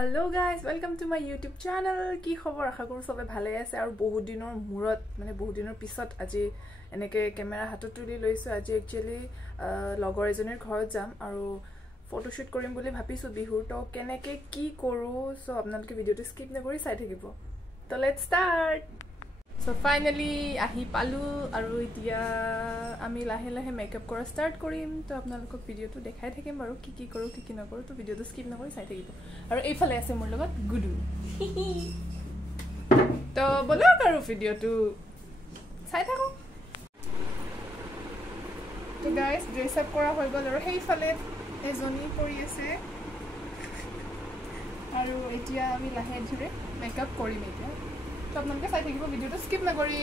Hello guys, welcome to my YouTube channel. কি খবৰ আশা কৰো সবে ভালে আছে আৰু বহুত দিনৰ মূৰত মানে বহুত দিনৰ পিছত আজি এনেকে ক্যামেৰা হাতত তুলি লৈছো আজি একচুয়ালি লগৰ এজনৰ ঘৰত যাম আৰু ফটোশুট কৰিম বুলি ভাবিছো বিহুৰ তো কেনেকে কি কৰো সো আপোনালোকে ভিডিওটো স্কিপ নকৰি চাই থাকিব তো let's start So finally ahi palu aru itia ami lahe lahe makeup kora start korim to apnalok video to dekhai thakim baru ki koru ki nakoru to video to skip nakori sai thakibo aru ei phale ase mor logot gudu to bolo karu video to sai thako to guys dress up kora hoi gol aru hei phale ezoni pori ase aru itia ami lahe dhure makeup korim itia तो आपन के साथ एक video तो skip ना करी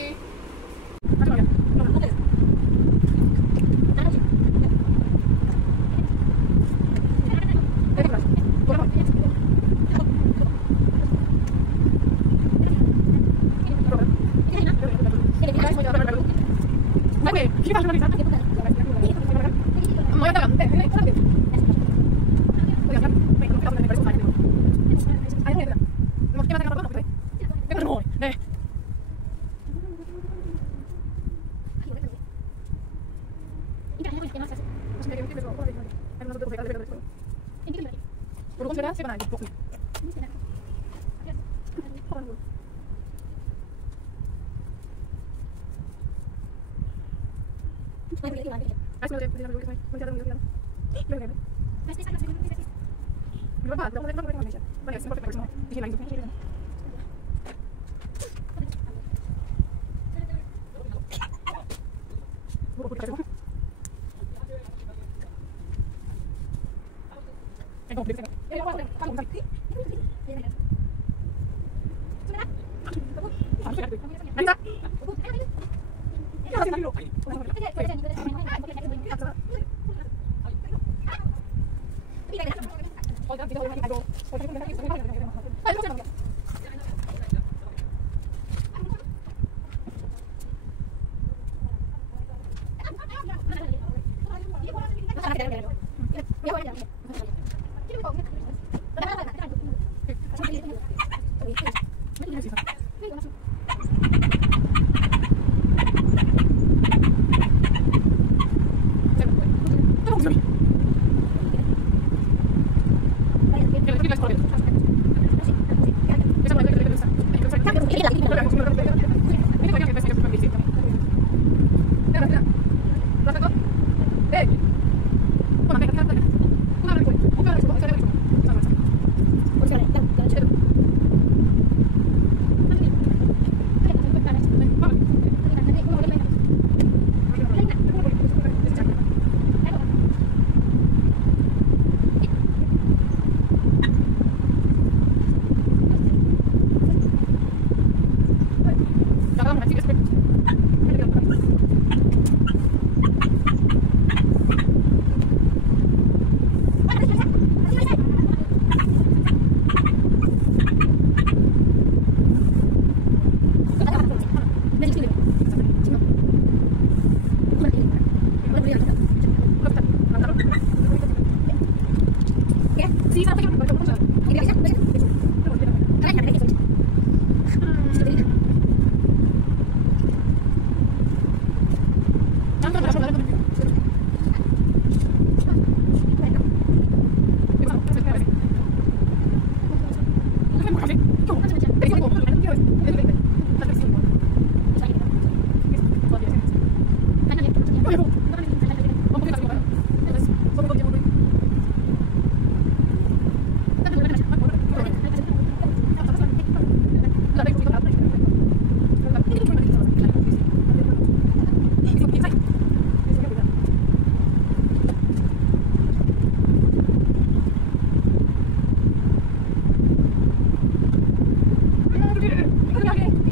Okay.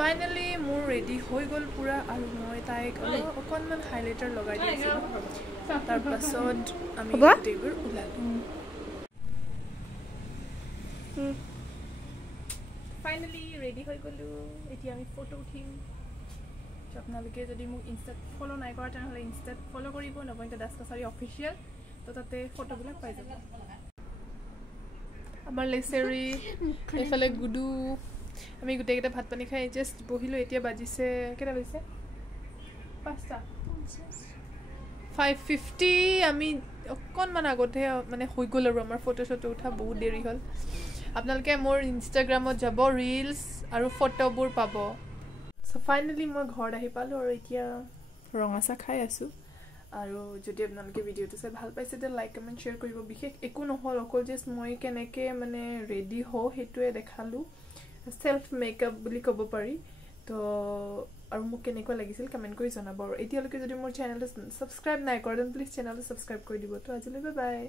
Finally মোৰ ready হৈ গ'ল পুৰা আৰু মই তাইক অকণমান হাইলাইটাৰ লগাই দিছিলোঁ তাৰপাছত আমি গোটেইবোৰ ওলালোঁ ফাইনালি ৰেডি হৈ গ'লোঁ এতিয়া আমি ফটো উঠিম আপোনালোকে যদি মোক ইনষ্টাত ফ'ল' নাই কৰা তেনেহ'লে ইনষ্টাত ফ'ল' কৰিব নৱনীতা দাস কছাৰী অফিচিয়েল তো তাতে ফটোবিলাক পাই যাব আমাৰ লেচেৰি এইফালে গুডু আমি গোটেইকেইটা ভাত পানী খাই জাষ্ট বহিলোঁ এতিয়া বাজিছে কেইটা বাজিছে 5:50 আমি অকণমান আগতহে মানে হৈ গ'ল আৰু আমাৰ ফটো চটো উঠা বহুত দেৰি হ'ল আপোনালোকে মোৰ ইনষ্টাগ্ৰামত যাব ৰিলছ আৰু ফটোবোৰ পাব চ' ফাইনেলি মই ঘৰত আহি পালোঁ আৰু এতিয়া ৰঙা চাহ খাই আছোঁ আৰু যদি আপোনালোকে ভিডিঅ'টো চাই ভাল পাইছে তেতিয়া লাইক কমেণ্ট শ্বেয়াৰ কৰিব বিশেষ একো নহ'ল অকল জাষ্ট মই কেনেকৈ মানে ৰেডি হওঁ সেইটোৱে দেখালোঁ সেলফ মেকআপ বুলি ক'ব পাৰি তো আৰু মোক কেনেকুৱা লাগিছিল কমেণ্ট কৰি জনাব আৰু এতিয়ালৈকে যদি মোৰ চেনেলটো ছাবস্ক্ৰাইব নাই কৰে দেন প্লিজ চেনেলটো ছাবস্ক্ৰাইব কৰি দিব তো আজিলৈ বাই বাই